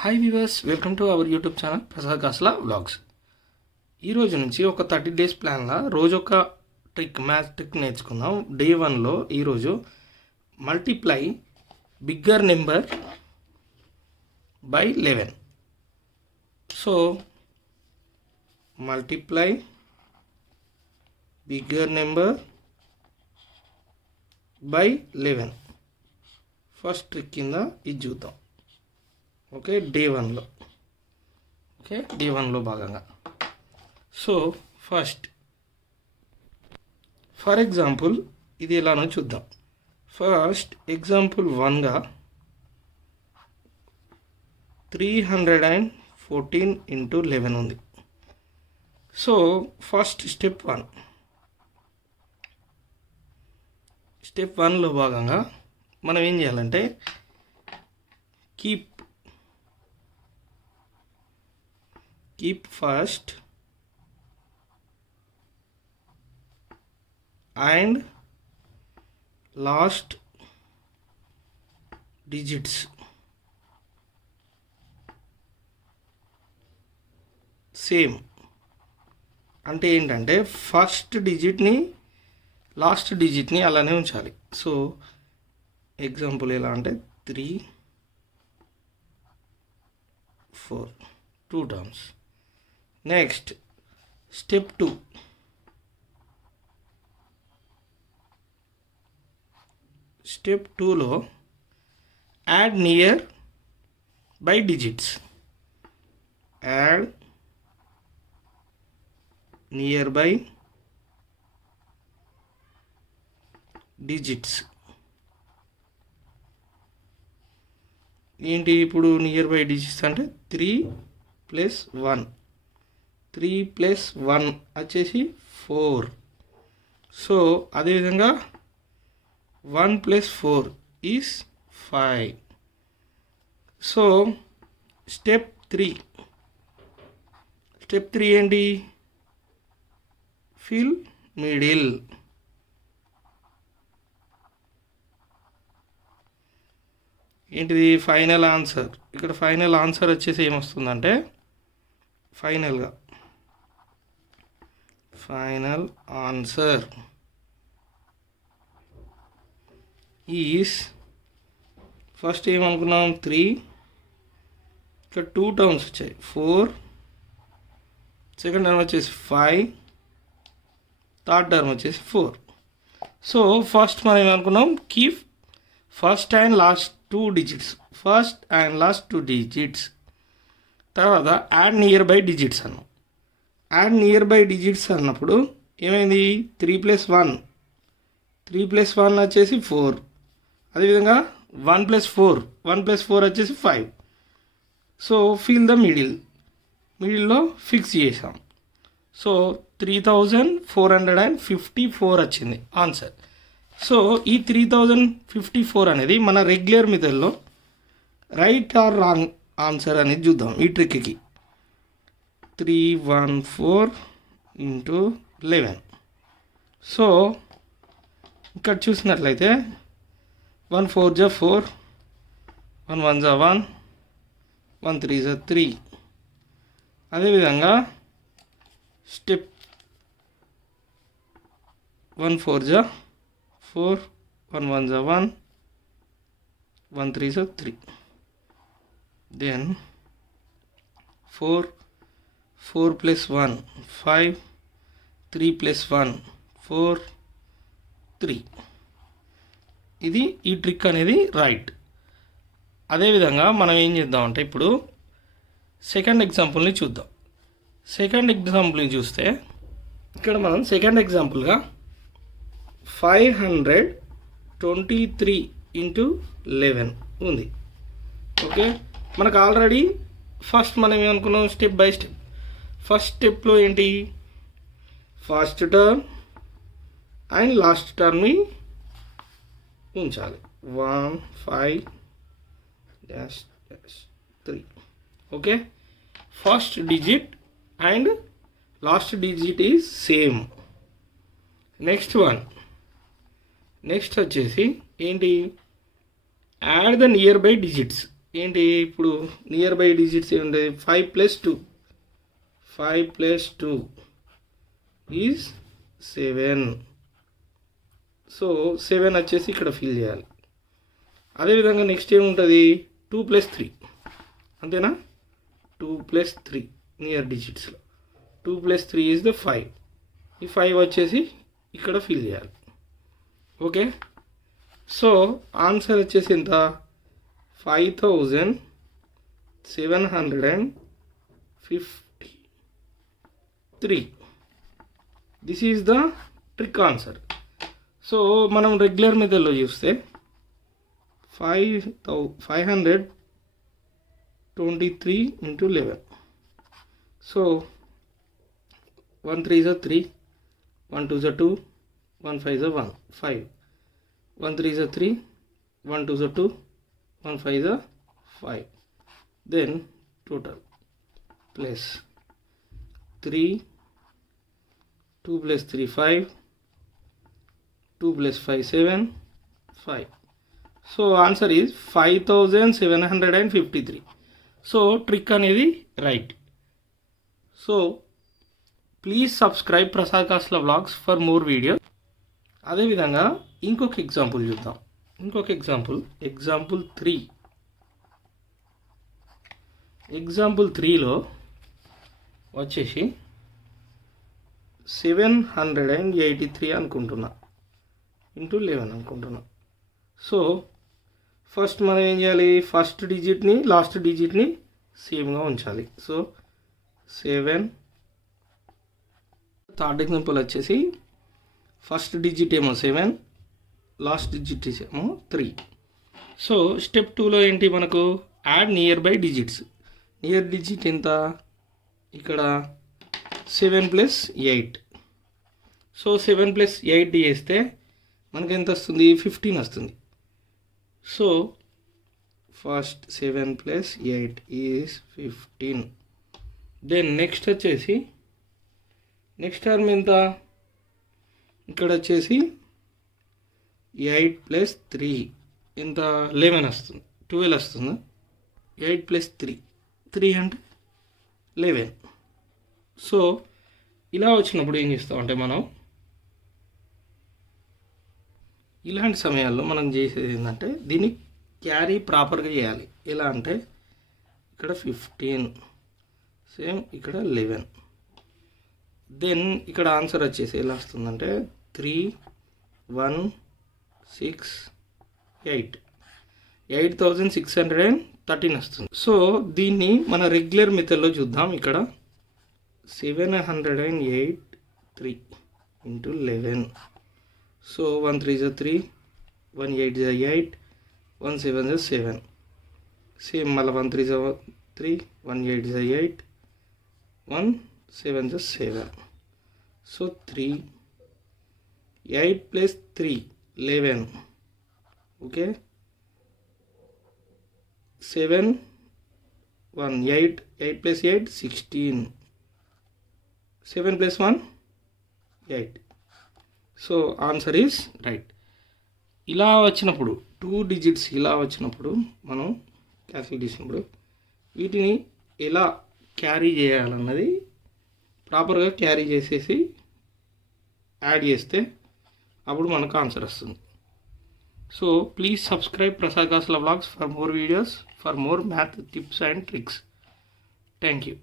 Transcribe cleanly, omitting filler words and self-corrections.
Hi viewers, welcome to our YouTube channel Prasad Kasla vlogs. ఈరోజు నుంచి ఒక 30 days ప్లాన్లో రోజు ఒక మ్యాథ్స్ ట్రిక్ నేర్చుకుందాం. డే 1లో ఈరోజు multiply bigger number by 11. So multiply bigger number by 11 first trick కింద ఇది చూద్దాం. ఓకే, డే 1లో భాగంగా. సో ఫస్ట్ ఫర్ ఎగ్జాంపుల్ ఇది ఎలానో చూద్దాం. ఫస్ట్ ఎగ్జాంపుల్ 1గా 314 into 11 ఉంది. సో ఫస్ట్ స్టెప్ 1లో భాగంగా మనం ఏం చేయాలంటే keep first and last digits same. అంటే ఏంటంటే ఫస్ట్ డిజిట్ని లాస్ట్ డిజిట్ని అలానే ఉంచాలి. సో ఎగ్జాంపుల్ ఎలా అంటే 3 4 2 terms. Next step 2. స్టెప్ 2లో add near by digits. Add near by digits ఏంటి? ఇప్పుడు నియర్ బై డిజిట్స్ అంటే 3 + 1. 3 + 1 వచ్చేసి 4. సో అదేవిధంగా 1 + 4 ఈజ్ 5. సో స్టెప్ 3 ఏంటి? Fill middle. ఏంటిది? Final answer. ఇక్కడ ఫైనల్ ఆన్సర్ వచ్చేసి ఏమొస్తుందంటే ఫైనల్ ఆన్సర్ ఈస్ ఫస్ట్ ఏమనుకున్నాం 3, ఇక్కడ 2 టర్మ్స్ వచ్చాయి 4, సెకండ్ టర్మ్ వచ్చేసి 5, థర్డ్ టర్మ్ వచ్చేసి 4. సో ఫస్ట్ మనం ఏమనుకున్నాం keep first and last 2 digits. First and last 2 digits. తర్వాత యాడ్ నియర్ బై డిజిట్స్ అన్నాం. యాడ్ నియర్ బై డిజిట్స్ అన్నప్పుడు ఏమైంది? 3 + 1. 3 + 1 వచ్చేసి 4. అదేవిధంగా 1 + 4 వచ్చేసి 5. సో ఫిల్ ద మిడిల్లో ఫిక్స్ చేసాం. సో 3454 వచ్చింది ఆన్సర్. సో ఈ 3054 అనేది మన రెగ్యులర్ మెథడ్లో రైట్ ఆర్ రాంగ్ ఆన్సర్ అనేది చూద్దాం ఈ ట్రిక్కి. 314 into 11. సో ఇక్కడ చూసినట్లయితే 1 4 = 4, 1 1 = 1, 1 3 = 3. అదేవిధంగా స్టెప్ 1 4 = 4, 1 1 = 1, 1 3 = 3. Then 4 + 1 5, 3 + 1 4 3. ఇది ఈ ట్రిక్ అనేది రైట్. అదేవిధంగా మనం ఏం చేద్దామంటే ఇప్పుడు సెకండ్ ఎగ్జాంపుల్ని చూద్దాం. సెకండ్ ఎగ్జాంపుల్ని చూస్తే ఇక్కడ మనం సెకండ్ ఎగ్జాంపుల్గా 523 into 11 ఉంది. ఓకే, మనకు ఆల్రెడీ ఫస్ట్ మనం ఏమనుకున్నాం స్టెప్ బై స్టెప్. ఫస్ట్ స్టెప్లో ఏంటి? ఫస్ట్ టర్మ్ అండ్ లాస్ట్ టర్మ్ని ఉంచాలి. 1 5 3. Okay, first digit and last digit is same. Next వచ్చేసి ఏంటి? Add the near by digits. ఏంటి ఇప్పుడు నియర్ బై డిజిట్స్ ఏముంది 5 + 2 5 + 2 ఈజ్ 7. సో 7 వచ్చేసి ఇక్కడ ఫిల్ చేయాలి. అదేవిధంగా నెక్స్ట్ ఏముంటుంది 2 + 3 అంతేనా. 2 + 3 నియర్ డిజిట్స్లో 2 + 3 ఈజ్ ద 5. ఈ 5 వచ్చేసి ఇక్కడ ఫిల్ చేయాలి. ఓకే, సో ఆన్సర్ వచ్చేసి ఎంత 5753. This is the trick answer. So మనం రెగ్యులర్ మెథడ్లో చూస్తే 523 × 11. సో 1 3 is 3, 1 2 is 2, 1 5 is 1 5, 1 3 is 3, 1 2 is 2, 1 5 is 5. Then total plus 3, 2 + 3 5, 2 + 5 7, 5. So answer is 5753. So trick అనేది right. So please subscribe Prasad Kasla vlogs for more video. అదేవిధంగా ఇంకొక ఎగ్జాంపుల్ చూద్దాం. ఎగ్జాంపుల్ 3. ఎగ్జాంపుల్ 3లో వచ్చేసి 783 అనుకుంటున్నా × 11 అనుకుంటున్నా. సో ఫస్ట్ మనం ఏం చేయాలి, ఫస్ట్ డిజిట్ని లాస్ట్ డిజిట్ని సేమ్గా ఉంచాలి. సో 7. థర్డ్ ఎగ్జాంపుల్ వచ్చేసి ఫస్ట్ డిజిట్ ఏమో 7, లాస్ట్ డిజిట్ ఏమో 3. సో స్టెప్ 2లో ఏంటి మనకు add near by digits. Near digit ఎంత ఇక్కడ 7 + 8. సో 7 + 8 చేస్తే మనకి ఎంత వస్తుంది 15 వస్తుంది. So first 7 + 8 is 15. Then next వచ్చేసి నెక్స్ట్ టర్మ్ ఎంత ఇక్కడ వచ్చేసి 8 + 3 ఎంత 11 వస్తుంది, 12 వస్తుంది. 8 + 3 3 అంటే 11. సో ఇలా వచ్చినప్పుడు ఏం చేస్తామంటే మనం ఇలాంటి సమయాల్లో మనం చేసేది ఏంటంటే దీన్ని క్యారీ ప్రాపర్గా చేయాలి. ఎలా అంటే ఇక్కడ 15 సేమ్ ఇక్కడ 11. దెన్ ఇక్కడ ఆన్సర్ వచ్చేసి ఎలా వస్తుందంటే 3 1 6 8 8613 వస్తుంది. సో దీన్ని మన రెగ్యులర్ మెథడ్లో చూద్దాం. ఇక్కడ 783 × 11. సో 1 3 is 3, 1 8 is 8, 1 7 is 7. సేమ్ మళ్ళీ 1 3 is 3, 1 8 is 8, 1 7 is 7. సో 3 8 + 3 11. ఓకే, 7 1 8 8 + 8 16, 7 + 1 8. So answer is right. ఇలా వచ్చినప్పుడు 2 డిజిట్స్ ఇలా వచ్చినప్పుడు మనం క్యాల్కులేట్ చేసినప్పుడు వీటిని ఎలా క్యారీ చేయాలన్నది ప్రాపర్గా క్యారీ చేసేసి యాడ్ చేస్తే అప్పుడు మనకు ఆన్సర్ వస్తుంది. So please subscribe Prasad Kasla vlogs for more videos, for more math tips and tricks. Thank you.